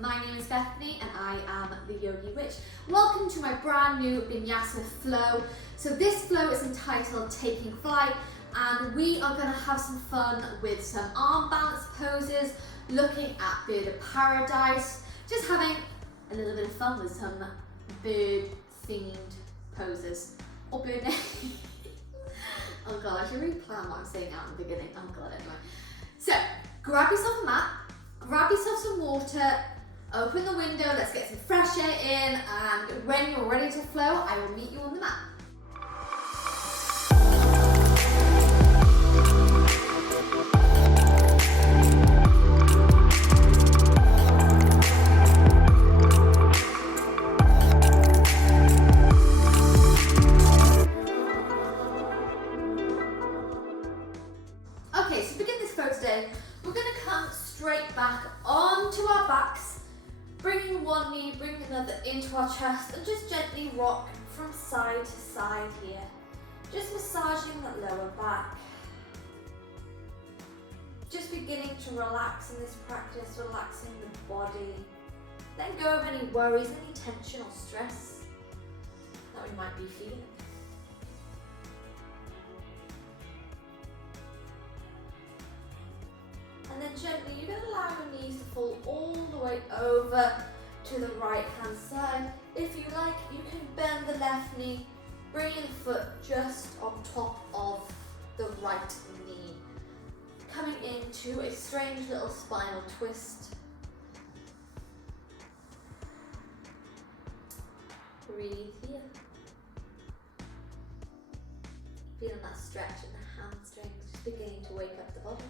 My name is Bethany and I am the Yogi Witch. Welcome to my brand new Vinyasa flow. So this flow is entitled Taking Flight, and we are going to have some fun with some arm balance poses, looking at bird of paradise, just having a little bit of fun with some bird themed poses. Or bird Oh god, I should really plan what I'm saying out in the beginning. Oh god, anyway. So, grab yourself a mat, grab yourself some water, open the window, let's get some fresh air in, and when you're ready to flow, I will meet you on the mat. Okay, so to begin this flow today, we're going to come straight back onto our backs, bringing one knee, bringing another into our chest, and just gently rock from side to side here. Just massaging that lower back. Just beginning to relax in this practice, relaxing the body. Let go of any worries, any tension or stress that we might be feeling. And then gently, you're going to allow your knees to fall all the way over to the right hand side. If you like, you can bend the left knee, bringing the foot just on top of the right knee. Coming into a strange little spinal twist. Breathe here. Feeling that stretch in the hamstrings, just beginning to wake up the body.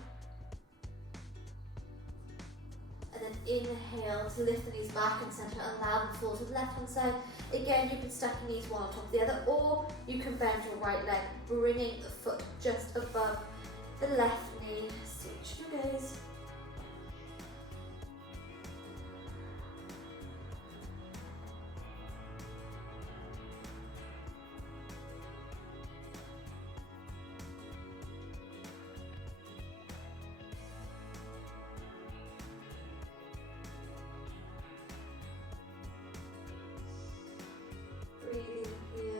And then inhale to lift the knees back and center, allow them to fall to the left hand side. Again, you can stack your knees one on top of the other, or you can bend your right leg, bringing the foot just above the left knee. Switch your gaze. Breathing here.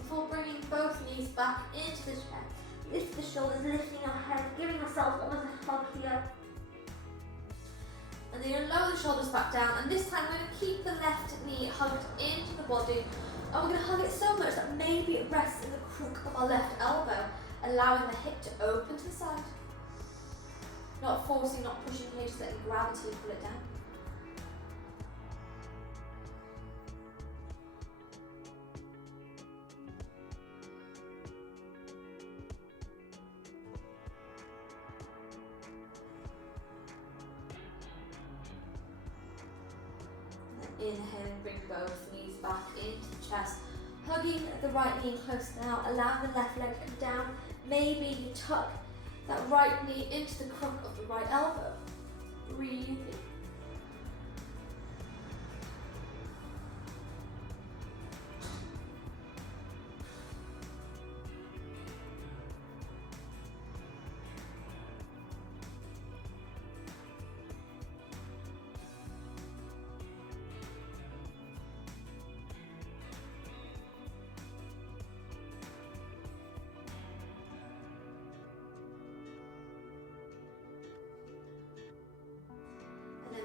Before bringing both knees back into the chest, lift the shoulders, lifting our head, giving ourselves almost a hug here. And then you'll lower the shoulders back down, and this time we're going to keep the left knee hugged into the body, and we're going to hug it so much that maybe it rests in the crook of our left elbow, allowing the hip to open to the side. Not forcing, not pushing here, just letting gravity pull it down. Inhale and bring both knees back into the chest, hugging the right knee close now, allowing the left leg to come down. Maybe you tuck that right knee into the crook of the right elbow. Breathe in.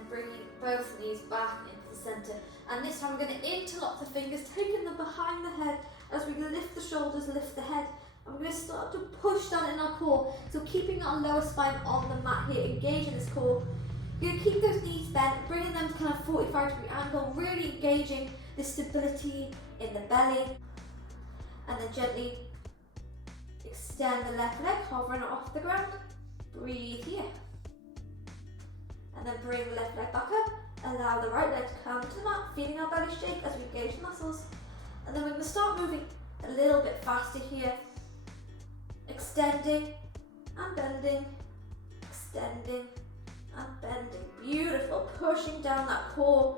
Bringing both knees back into the center, and this time we're going to interlock the fingers, taking them behind the head as we lift the shoulders, lift the head, and we're going to start to push down in our core, so keeping our lower spine on the mat here, engaging this core. You're going to keep those knees bent, bringing them to kind of 45-degree angle, really engaging the stability in the belly, and then gently extend the left leg, hovering off the ground. Breathe here. And then bring the left leg back up, allow the right leg to come to the mat, feeling our belly shake as we engage the muscles. And then we're going to start moving a little bit faster here, extending and bending, extending and bending. Beautiful, pushing down that core.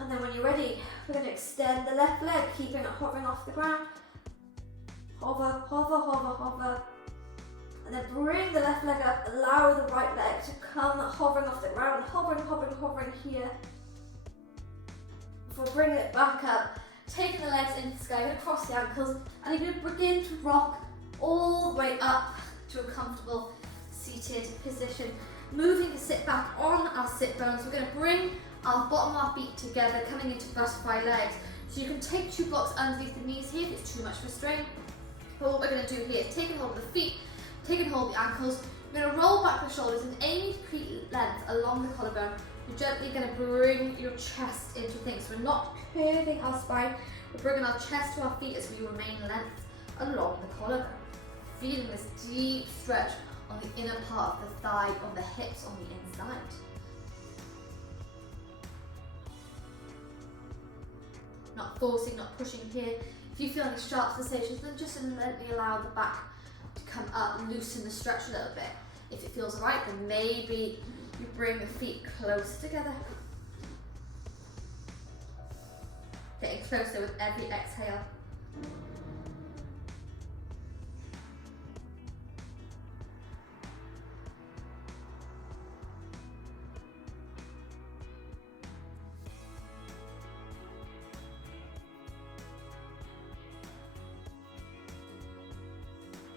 And then when you're ready, we're going to extend the left leg, keeping it hovering off the ground. Hover, hover, hover, hover. And then bring the left leg up, allow the right leg to come hovering off the ground, hovering here. Before bringing it back up, taking the legs into the sky, you're going to cross the ankles, and you're going to begin to rock all the way up to a comfortable seated position. Moving to sit back on our sit bones, we're going to bring our bottom of our feet together, coming into butterfly legs. So you can take 2 blocks underneath the knees here if it's too much restraint. But what we're going to do here is taking hold of the feet, taking hold of the ankles. We're going to roll back the shoulders and aiming to create length along the collarbone. You're gently going to bring your chest into things. So we're not curving our spine, we're bringing our chest to our feet as we remain length along the collarbone. Feeling this deep stretch on the inner part of the thigh, on the hips on the inside. Not forcing, not pushing here. If you feel any sharp sensations, then just gently allow the back to come up, loosen the stretch a little bit. If it feels right, then maybe you bring the feet closer together. Getting closer with every exhale.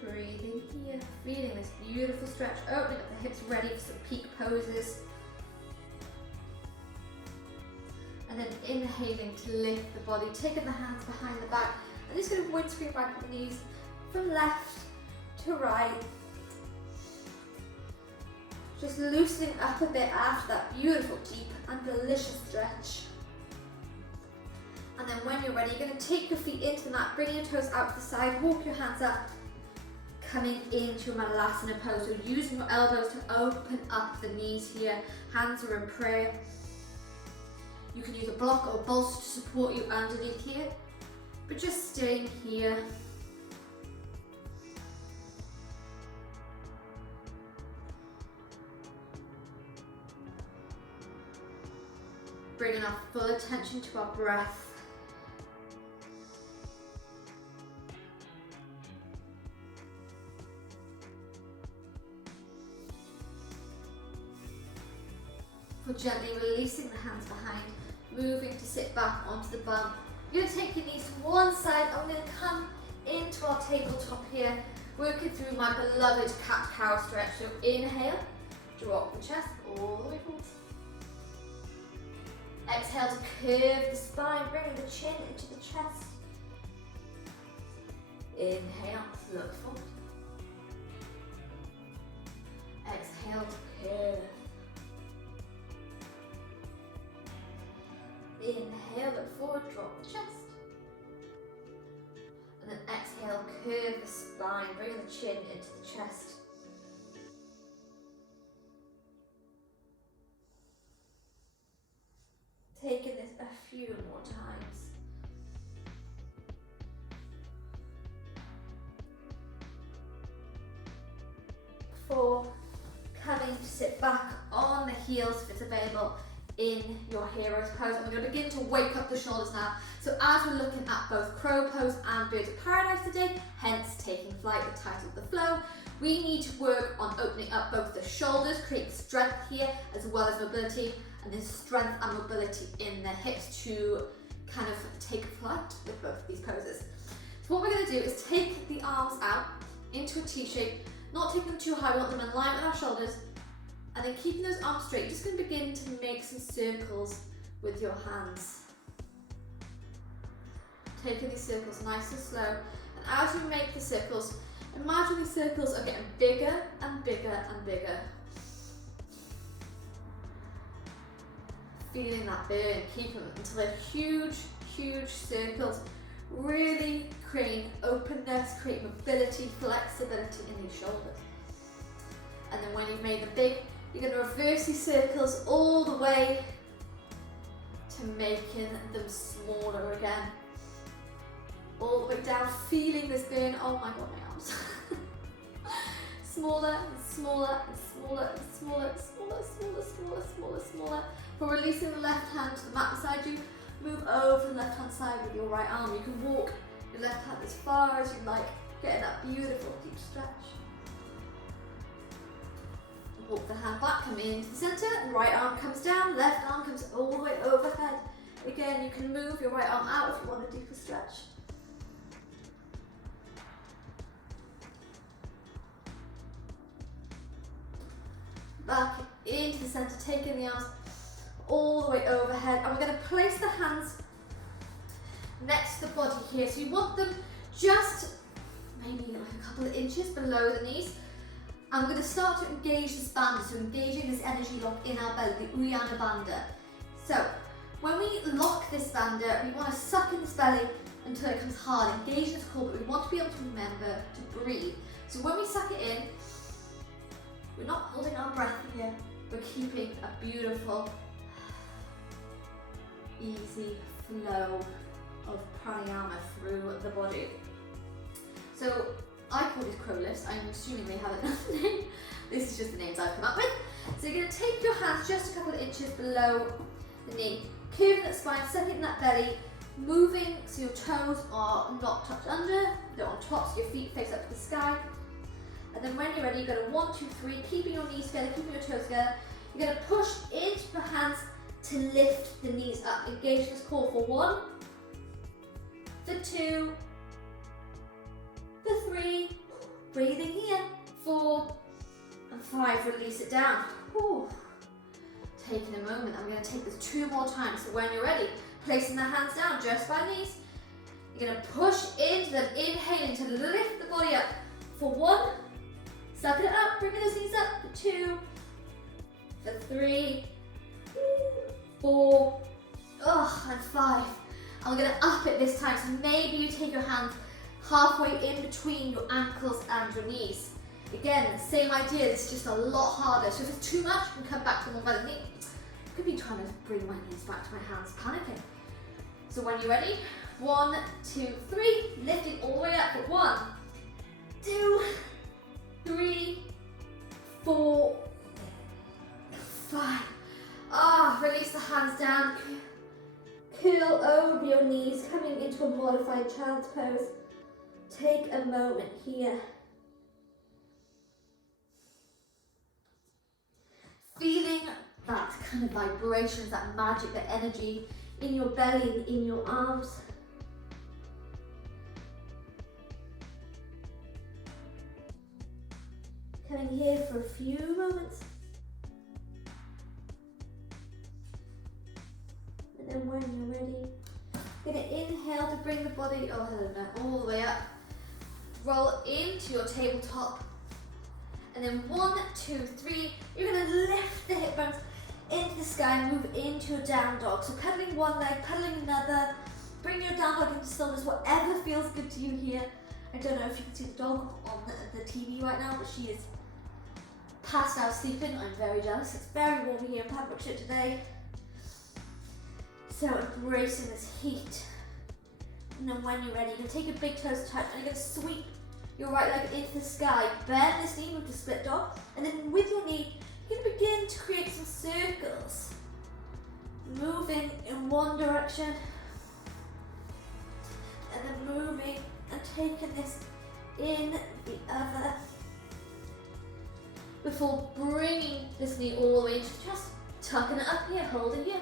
Breathing here, feeling this beautiful stretch, opening up the hips, ready for some peak poses. And then inhaling to lift the body, taking the hands behind the back, and just going to windscreen back the knees from left to right. Just loosening up a bit after that beautiful, deep and delicious stretch. And then when you're ready, you're going to take your feet into the mat, bring your toes out to the side, walk your hands up, coming into a Malasana pose. So using your elbows to open up the knees here, hands are in prayer. You can use a block or a bolster to support you underneath here, but just staying here. Bringing our full attention to our breath. We're gently releasing the hands behind, moving to sit back onto the bum. You're going to take your knees to one side, and we're going to come into our tabletop here, working through my beloved cat-cow stretch. So inhale, drop the chest all the way forward. Exhale to curve the spine, bringing the chin into the chest. Inhale, look forward. Exhale to curve. Inhale, look forward, drop the chest. And then exhale, curve the spine, bringing the chin into the chest. Taking this a few more times. Before coming to sit back on the heels if it's available in your hero's pose. And we're going to begin to wake up the shoulders now. So as we're looking at both crow pose and bird of paradise today, hence taking flight, the title of the flow, we need to work on opening up both the shoulders, create strength here as well as mobility, and then strength and mobility in the hips to kind of take flight with both of these poses. So what we're going to do is take the arms out into a T shape, not taking them too high, we want them in line with our shoulders, and then keeping those arms straight. You're just going to begin to make some circles with your hands. Taking these circles nice and slow, and as you make the circles, imagine these circles are getting bigger and bigger and bigger. Feeling that burn, keep them until they're huge, huge circles. Really creating openness, create mobility, flexibility in these shoulders. And then when you've made them big, you're going to reverse these circles all the way to making them smaller again. All the way down, feeling this burn. Oh my god, my arms. Smaller and smaller and smaller and smaller, smaller, smaller, smaller, smaller, smaller. For releasing the left hand to the mat beside you, move over the left hand side with your right arm. You can walk your left hand as far as you like, getting that beautiful deep stretch. Walk the hand back, come into the center, right arm comes down, left arm comes all the way overhead. Again, you can move your right arm out if you want a deeper stretch. Back into the center, taking the arms all the way overhead, and we're going to place the hands next to the body here. So you want them just maybe like a couple of inches below the knees. And we're going to start to engage this bandha, so engaging this energy lock in our belly, the Uddiyana bandha. So when we lock this bandha, we want to suck in this belly until it comes hard, engage this core, but we want to be able to remember to breathe. So when we suck it in, we're not holding our breath here, we're keeping a beautiful, easy flow of pranayama through the body. So I call this crow lifts. I'm assuming they have another name. This is just the names I've come up with. So you're going to take your hands just a couple of inches below the knee, curving that spine, sucking in that belly, moving so your toes are not tucked under, they're on top, so your feet face up to the sky. And then when you're ready, you're going to 1, 2, 3, keeping your knees together, keeping your toes together. You're going to push into your hands to lift the knees up. Engage this core for 1, for 2, for 3, breathing here, 4, and 5, release it down. Whew. Taking a moment, I'm going to take this 2 more times. So when you're ready, placing the hands down just by knees, you're going to push into them, inhaling to lift the body up for 1, suck it up, bringing those knees up for 2, for 3, 4, and 5. And we're going to up it this time, so maybe you take your hands halfway in between your ankles and your knees. Again, same idea, this is just a lot harder. So if it's too much, you can come back to one by the knee. I could be trying to bring my knees back to my hands, panicking. So when you're ready, 1, 2, 3, lifting all the way up for 1, 2, 3, 4, 5. Release the hands down. Curl over your knees, coming into a modified child's pose. Take a moment here. Feeling that kind of vibrations, that magic, that energy in your belly and in your arms. Coming here for a few moments. And then when you're ready, gonna inhale to bring the body all the way up. Roll into your tabletop. And then 1, 2, 3, you're gonna lift the hip bones into the sky and move into your down dog. So pedaling one leg, pedaling another, bring your down dog into stillness, whatever feels good to you here. I don't know if you can see the dog on the TV right now, but she is passed out sleeping. I'm very jealous. It's very warm here in Pembrokeshire today. So embracing this heat. And then when you're ready, you're gonna take your big toes touch and you're gonna sweep your right leg into the sky. Bend this knee, move to split dog. And then with your knee, you're gonna begin to create some circles. Moving in one direction. And then moving and taking this in the other. Before bringing this knee all the way into the chest. Tucking it up here, holding here.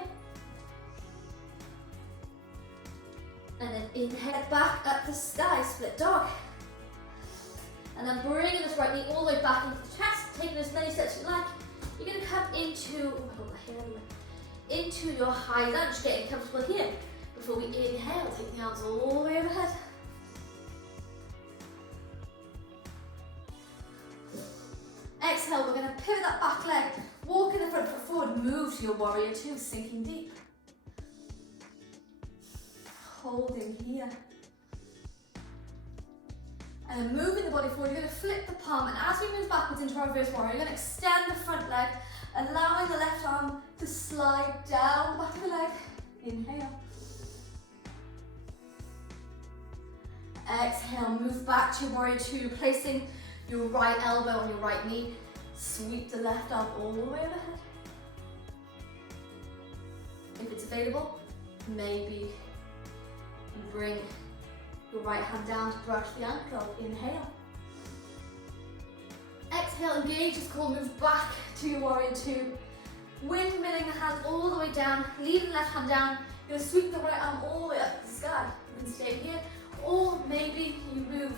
And then inhale back up the sky, split dog. And then bringing this right knee all the way back into the chest, taking as many steps as you like. You're going to come into your high lunge, getting comfortable here. Before we inhale, take the arms all the way overhead. Exhale, we're going to pivot that back leg, walk in the front foot forward, move to your warrior two, sinking deep. Holding here. And then moving the body forward, you're going to flip the palm, and as we move backwards into our reverse warrior, you're going to extend the front leg, allowing the left arm to slide down the back of the leg. Inhale. Exhale, move back to your warrior two, placing your right elbow on your right knee. Sweep the left arm all the way overhead. If it's available, maybe bring your right hand down to brush the ankle. Inhale. Exhale, engage this core, move back to your warrior two. Windmilling the hands all the way down, leaving the left hand down. You're going to sweep the right arm all the way up to the sky. You can stay here, or maybe you move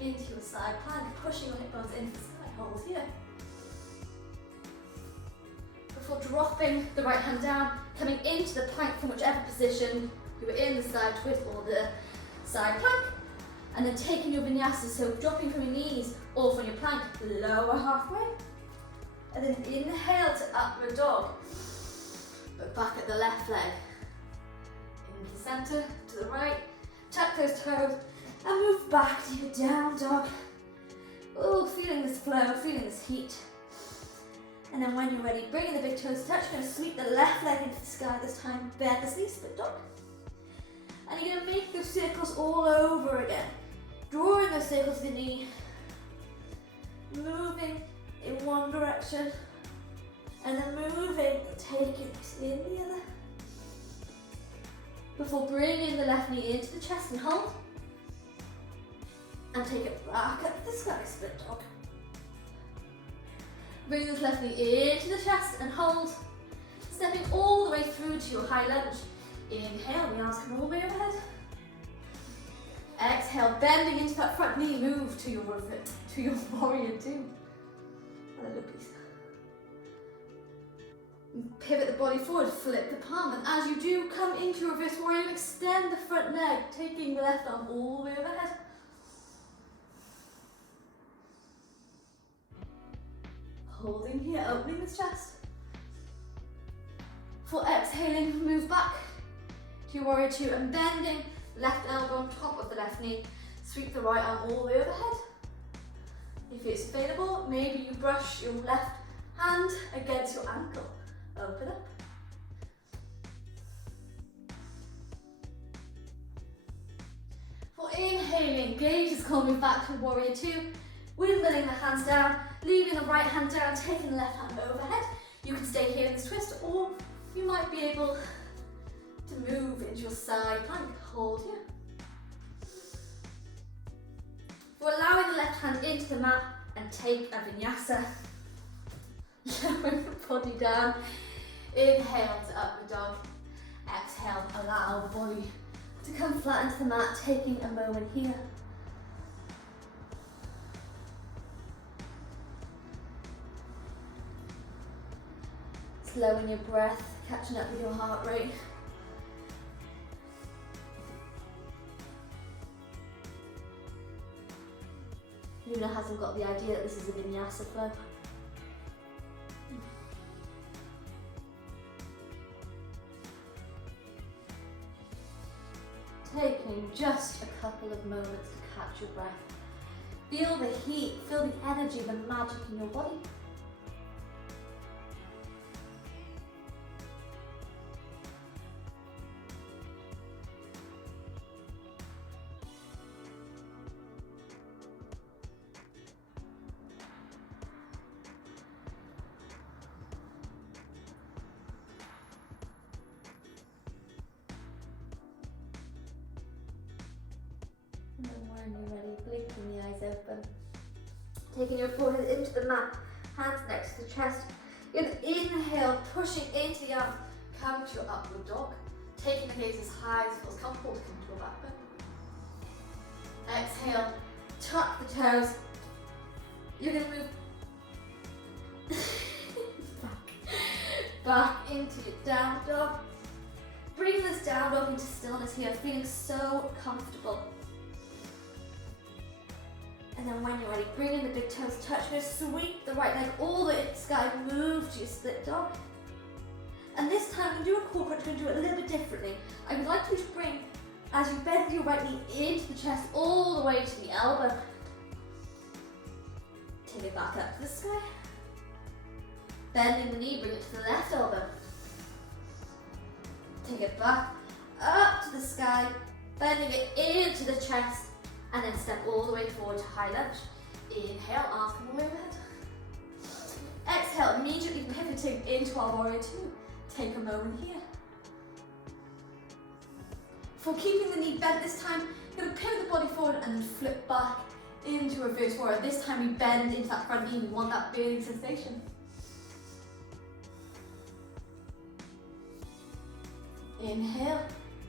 into your side plank, pushing your hip bones into the sky. Hold here. Before dropping the right hand down, coming into the plank from whichever position you were in, the side twist or the side plank. And then taking your vinyasa, so dropping from your knees or from your plank, lower halfway. And then inhale to upward dog, but back at the left leg. Into the center, to the right, tuck those toes, and move back to your down dog. Oh, feeling this flow, feeling this heat. And then when you're ready, bringing the big toes touch, you're going to sweep the left leg into the sky this time, bend the knees, split dog. And you're going to make those circles all over again. Drawing those circles to the knee, moving in one direction, and then moving, taking it in the other. Before bringing the left knee into the chest and hold. And take it back up to the sky, split dog. Bring this left knee into the chest and hold. Stepping all the way through to your high lunge. Inhale, the arms come all the way overhead. Exhale, bending into that front knee, move to your warrior two. Pivot the body forward, flip the palm, and as you do, come into reverse warrior and extend the front leg, taking the left arm all the way overhead. Holding here, opening the chest. For exhaling, move back to your warrior two and bending left elbow on top of the left knee. Sweep the right arm all the way overhead. If it's available, maybe you brush your left hand against your ankle. Open up. For inhaling, gaze is coming back to warrior two. Windmilling the hands down, leaving the right hand down, taking the left hand overhead. You can stay here in this twist, or you might be able to move into your side plank. Hold here. For allowing the left hand into the mat and take a vinyasa. Lowering the body down. Inhale to upward dog. Exhale, allow the body to come flat into the mat, taking a moment here. Slowing your breath, catching up with your heart rate. Luna hasn't got the idea that this is a vinyasa flow. Taking just a couple of moments to catch your breath. Feel the heat, feel the energy, the magic in your body. And then when you're ready, blinking the eyes open. Taking your forehead into the mat, hands next to the chest. You're going to inhale, pushing into the arms, come to your upward dog. Taking the gaze as high as it feels comfortable to come to your back bend. Exhale, tuck the toes. You're going to move back into your down dog. Bring this down dog into stillness here, feeling so comfortable. And then when you're ready, bring in the big toes, touch, you're going to sweep the right leg all the way to the sky, move to your split dog. And this time, when you do a core crunch, you're going to do it a little bit differently. I would like you to bring, as you bend your right knee into the chest, all the way to the elbow. Take it back up to the sky. Bending the knee, bring it to the left elbow. Take it back, up to the sky, bending it into the chest, and then step all the way forward to high lunge. Inhale, arms come all the way overhead. Exhale, immediately pivoting into our warrior two. Take a moment here. For keeping the knee bent this time, you're going to pivot the body forward and then flip back into reverse warrior. This time we bend into that front knee. We want that burning sensation. Inhale,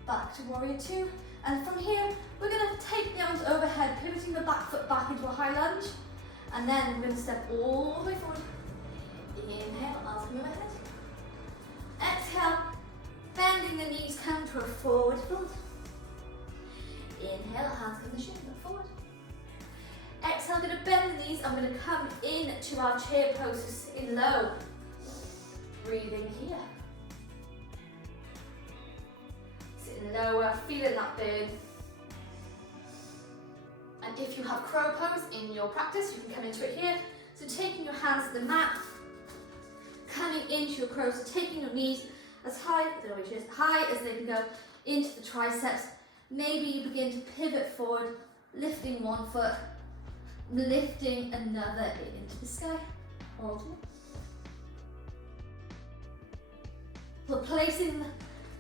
back to warrior two. And from here, we're going to take the arms overhead, pivoting the back foot back into a high lunge. And then we're going to step all the way forward. Inhale, arms come overhead. Exhale, bending the knees, come to a forward fold. Inhale, hands come to shin, look forward. Exhale, I'm going to bend the knees. I'm going to come into our chair pose, so sitting low. Breathing here. Sitting lower, feeling that burn. And if you have crow pose in your practice, you can come into it here. So taking your hands to the mat, coming into your crow, so taking your knees as high, high as they can go into the triceps. Maybe you begin to pivot forward, lifting one foot, lifting another into the sky. Hold it. We're placing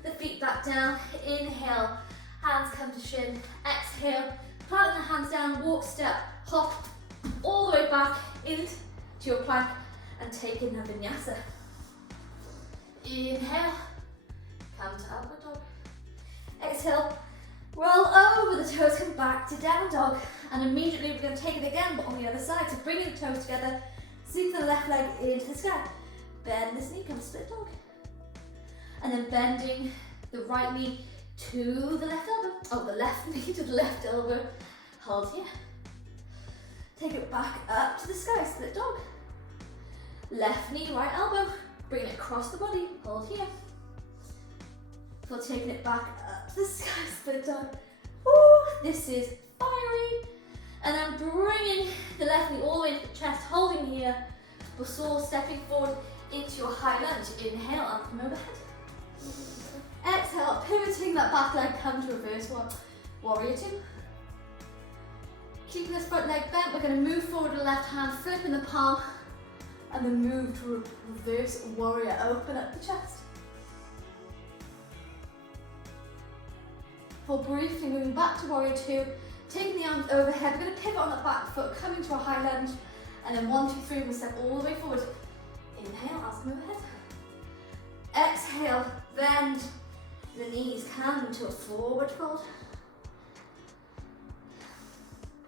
the feet back down. Inhale, hands come to shin. Exhale, planting the hands down, walk, step, hop, all the way back into your plank and take in a vinyasa. Inhale, come to upward dog. Exhale, roll over the toes, come back to down dog. And immediately we're going to take it again, but on the other side. So bringing the toes together, sink the left leg into the sky. Bend this knee, come split dog. And then bending the right knee to the left elbow. Oh, the left knee to the left elbow. Hold here. Take it back up to the sky, split dog. Left knee, right elbow. Bring it across the body, hold here. So taking it back up to the sky, split dog. Ooh, this is fiery. And then bringing the left knee all the way to the chest, holding here. Before stepping forward into your high lunge. Inhale, up and overhead. Exhale, pivoting that back leg, come to reverse one. Warrior two. Keeping this front leg bent, we're going to move forward with the left hand, flipping the palm, and then move to reverse warrior, open up the chest. For briefly, moving back to warrior two, taking the arms overhead, we're going to pivot on the back foot, coming to a high lunge, and then 1, 2, 3, we'll step all the way forward. Inhale, arms come overhead. Exhale, bend the knees, come to a forward fold.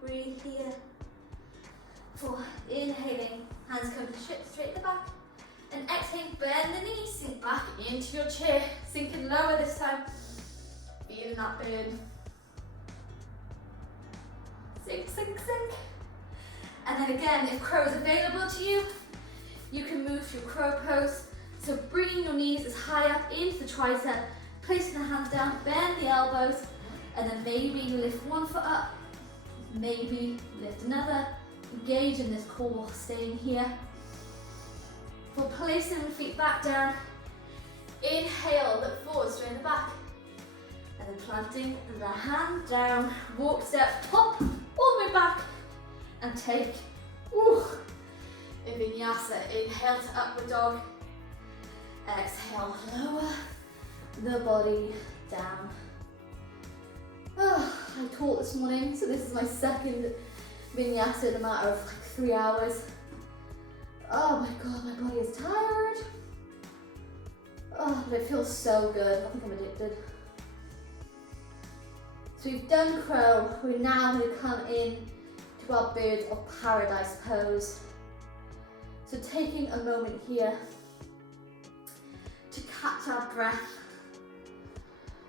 Breathe here. For inhaling, hands come to straight at the back. And exhaling, bend the knees, sink back into your chair. Sinking lower this time. Feeling that burn. Sink, sink, sink. And then again, if crow is available to you, you can move to your crow pose. So bringing your knees as high up into the tricep, placing the hands down, bend the elbows, and then maybe you lift one foot up, maybe lift another. Engage in this core, staying here. For placing the feet back down, inhale, look forward, straighten the back. And then planting the hand down, walk, step, hop, all the way back, and take, a vinyasa. Inhale to upward dog. Exhale, lower the body down. Oh, I taught this morning, so this is my second vinyasa in a matter of like 3 hours. Oh my god, my body is tired. Oh, but it feels so good. I think I'm addicted. So we've done crow. We're now going to come in to our bird of paradise pose. So taking a moment here to catch our breath.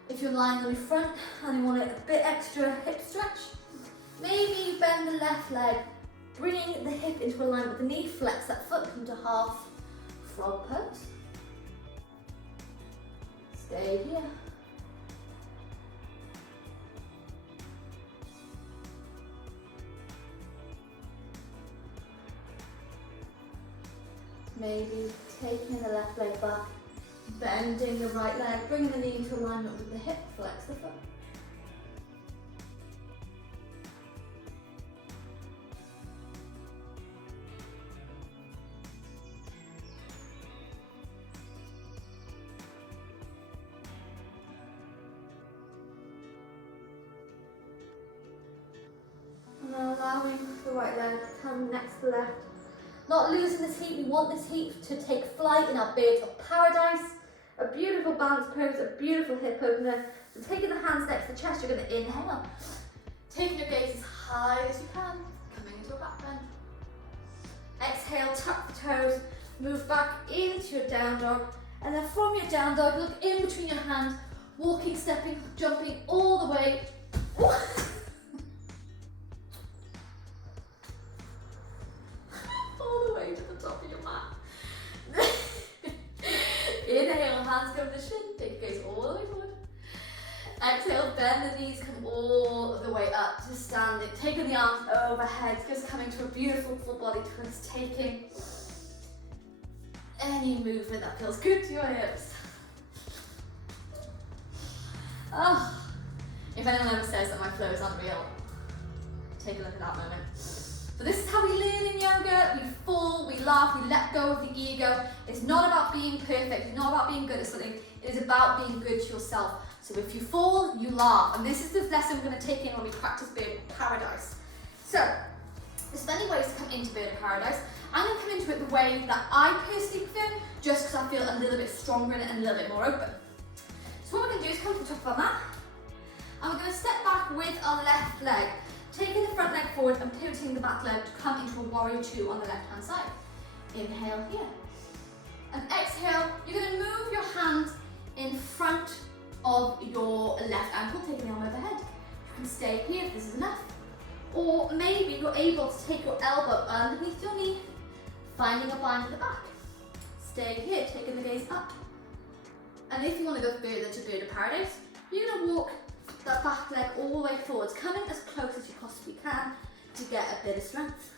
If you're lying on your front and you want a bit extra hip stretch, maybe you bend the left leg, bringing the hip into alignment with the knee, flex that foot, come to half frog pose. Stay here. Maybe taking the left leg back, bending the right leg, bringing the knee into alignment with the hip, flex the foot. And allowing right leg, come next to the left. Not losing this heat, we want this heat to take flight in our birds of paradise. A beautiful balance pose, a beautiful hip opener. So taking the hands next to the chest, you're going to inhale. Taking your gaze as high as you can, coming into a back bend. Exhale, tuck the toes, move back into your down dog. And then from your down dog, look in between your hands, walking, stepping, jumping all the way. All the way to the top of your mat. Inhale, hands go to the shin, take your gaze all the way forward. Exhale, bend the knees, come all the way up to standing. Taking the arms overhead, just coming to a beautiful full body twist, taking any movement that feels good to your hips. Oh, if anyone ever says that my flows aren't real, take a look at that moment. So this is how we learn in yoga. We fall, we laugh, we let go of the ego. It's not about being perfect, it's not about being good at something, it is about being good to yourself. So if you fall, you laugh. And this is the lesson we're going to take in when we practice Bird of Paradise. So, there's many ways to come into Bird of Paradise. I'm going to come into it the way that I personally prefer, just because I feel a little bit stronger in it and a little bit more open. So what we're going to do is come to the top of our mat, and we're going to step back with our left leg, taking the front leg forward and pivoting the back leg to come into a warrior two on the left hand side. Inhale here. And exhale, you're going to move your hand in front of your left ankle, taking the arm overhead. You can stay here if this is enough. Or maybe you're able to take your elbow underneath your knee, finding a bind at the back. Stay here, taking the gaze up. And if you want to go further to Bird of Paradise, you're going to walk that back leg all the way forwards, coming as close as you possibly can to get a bit of strength.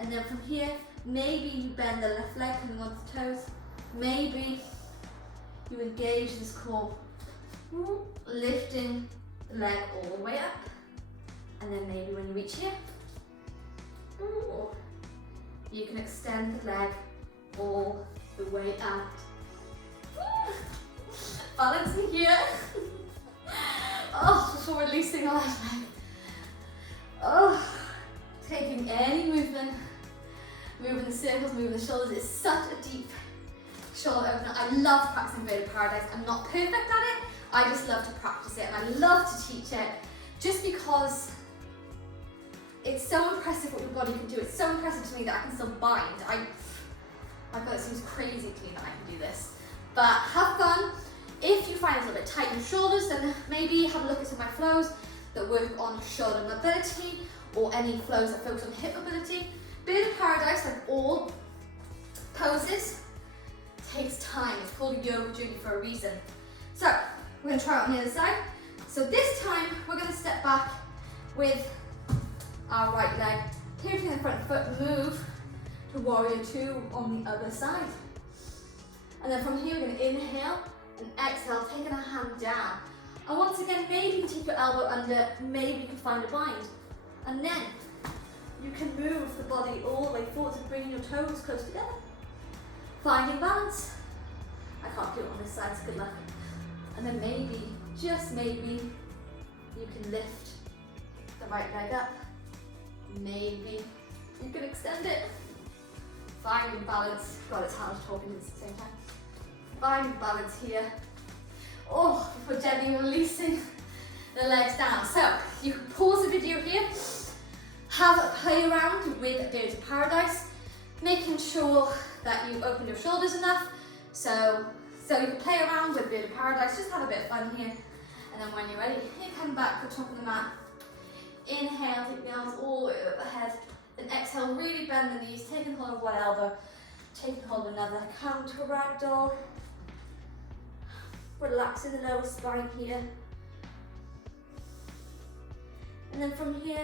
And then from here, maybe you bend the left leg coming onto the toes. Maybe you engage this core, lifting the leg all the way up. And then maybe when you reach here, you can extend the leg all the way out. Balancing here. Oh, before releasing our left leg. Oh, taking any movement, moving the circles, moving the shoulders. It's such a deep shoulder opener. I love practicing Bird of Paradise. I'm not perfect at it. I just love to practice it and I love to teach it just because it's so impressive what your body can do. It's so impressive to me that I can still bind. My God, it seems crazy to me that I can do this. But have fun. If you find it a little bit tight in your shoulders, then maybe have a look at some of my flows that work on shoulder mobility or any flows that focus on hip mobility. Bird of Paradise, like all poses, takes time. It's called a yoga journey for a reason. So we're going to try it on the other side. So this time we're going to step back with our right leg, pivoting the front foot, move to warrior two on the other side. And then from here we're going to inhale and exhale, taking our hand down. And once again, maybe you take your elbow under, maybe you can find a bind. And then you can move the body all the way forward and bringing your toes close together. Finding balance. I can't do it on this side, so good luck. And then maybe, just maybe, you can lift the right leg up. Maybe you can extend it. Finding balance. God, it's hard talking at the same time. Finding balance here. Oh, before gently releasing the legs down. So you can pause the video here, have a play around with Bird of Paradise, making sure that you open your shoulders enough. So you can play around with Bird of Paradise, just have a bit of fun here. And then when you're ready, you come back to the top of the mat. Inhale, take the arms all the way overhead. Then exhale, really bend the knees, taking hold of one elbow, taking hold of another. Come to a ragdoll. Relaxing the lower spine here. And then from here,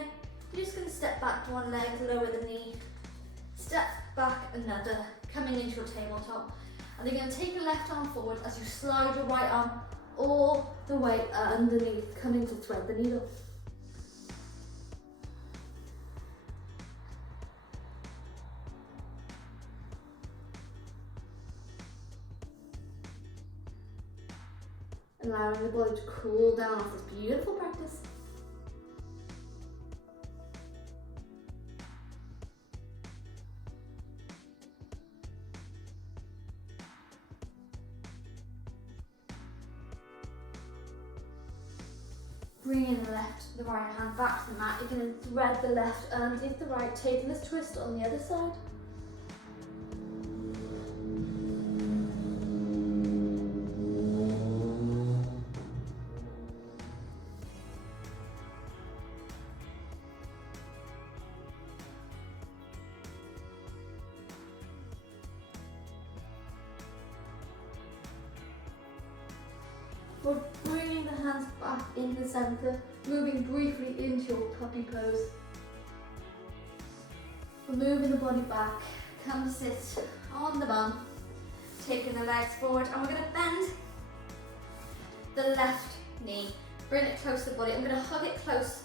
you're just going to step back to one leg, lower the knee. Step back another, coming into your tabletop. And then you're going to take your left arm forward as you slide your right arm all the way underneath, coming to thread the needle. Allowing the body to cool down after this beautiful practice. Bringing the right hand back to the mat. You're going to thread the left underneath the right, taking this twist on the other side. We're bringing the hands back in the center, moving briefly into your puppy pose. We're moving the body back, come sit on the bum, taking the legs forward, and we're going to bend the left knee, bring it close to the body. I'm going to hug it close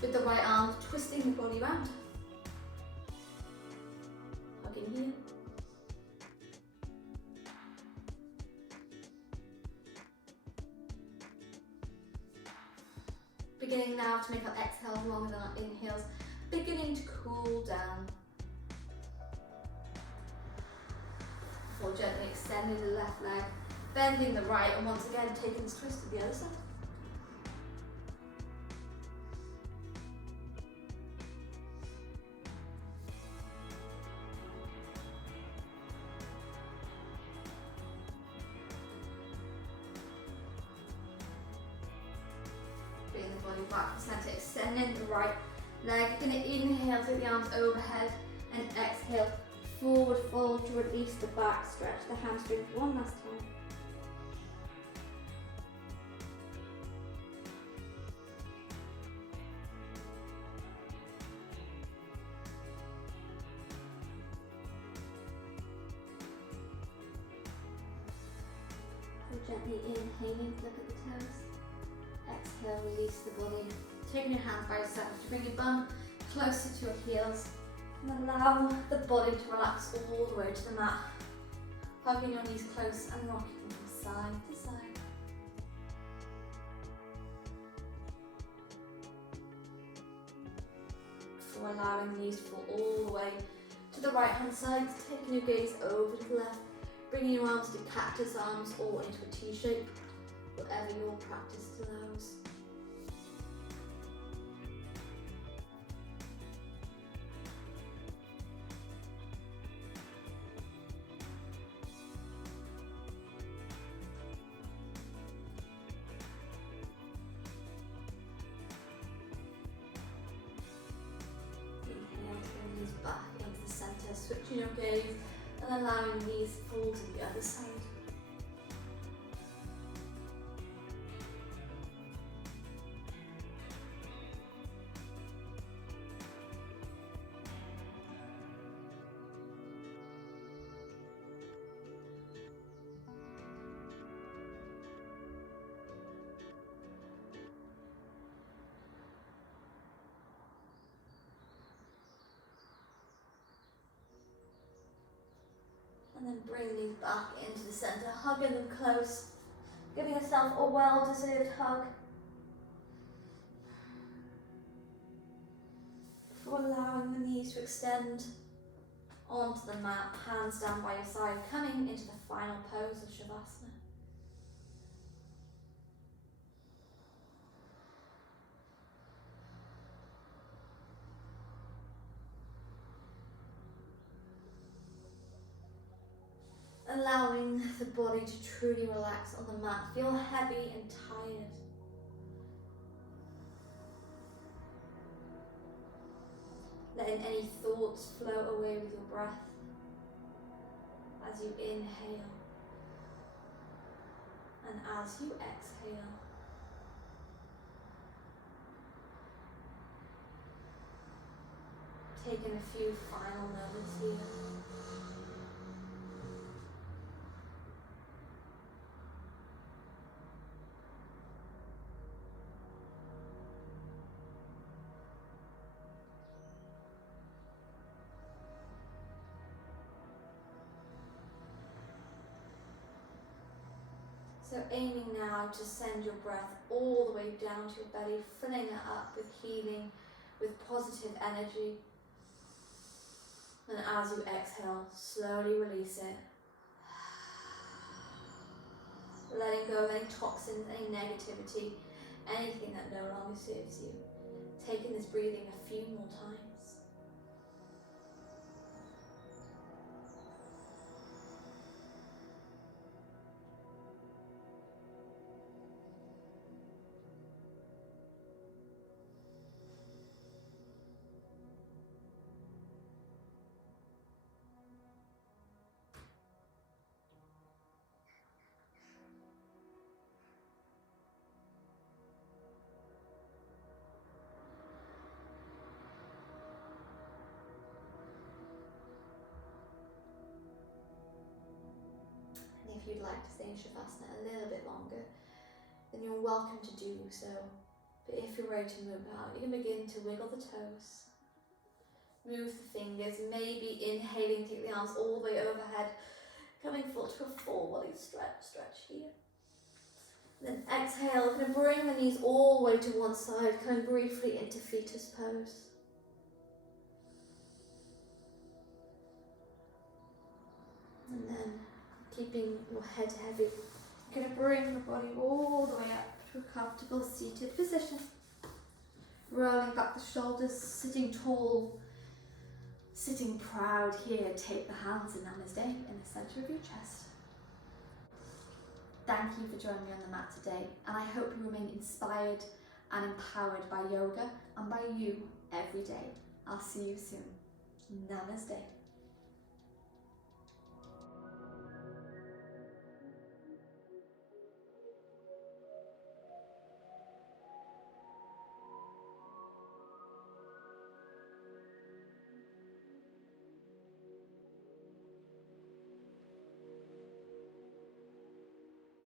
with the right arm, twisting the body round. Hugging here. Beginning now to make our exhales longer than our inhales, beginning to cool down. Before gently extending the left leg, bending the right, and once again taking this twist to the other side. Bring the body back to center, extending the right leg. You're going to inhale, take the arms overhead, and exhale, forward fold to release the back, stretch the hamstrings one last time. So gently inhaling, look at the toes. Exhale, release the body. Taking your hands by yourself to bring your bum closer to your heels and allow the body to relax all the way to the mat. Hugging your knees close and rocking from side to side. Before allowing the knees to fall all the way to the right hand side, taking your gaze over to the left, bringing your arms to cactus arms or into a T shape, whatever your practice allows. Inhale, turn the knees back into the center, switching your gaze and allowing the knees to fall to the other side. And then bring these back into the center, hugging them close, giving yourself a well-deserved hug. Before allowing the knees to extend onto the mat, hands down by your side, coming into the final pose of Shavasana. Allowing the body to truly relax on the mat. Feel heavy and tired. Letting any thoughts float away with your breath as you inhale and as you exhale. Taking a few final moments here. So aiming now to send your breath all the way down to your belly, filling it up with healing, with positive energy. And as you exhale, slowly release it. Letting go of any toxins, any negativity, anything that no longer serves you. Taking this breathing a few more times. If you'd like to stay in Shavasana a little bit longer, then you're welcome to do so. But if you're ready to move out, you can begin to wiggle the toes, move the fingers, maybe inhaling, take the arms all the way overhead, coming full to a full body stretch here. Then exhale, going to bring the knees all the way to one side, coming briefly into fetus pose. And then keeping your head heavy, you're going to bring the body all the way up to a comfortable seated position. Rolling back the shoulders, sitting tall, sitting proud here. Take the hands in Namaste in the centre of your chest. Thank you for joining me on the mat today, and I hope you remain inspired and empowered by yoga and by you every day. I'll see you soon. Namaste.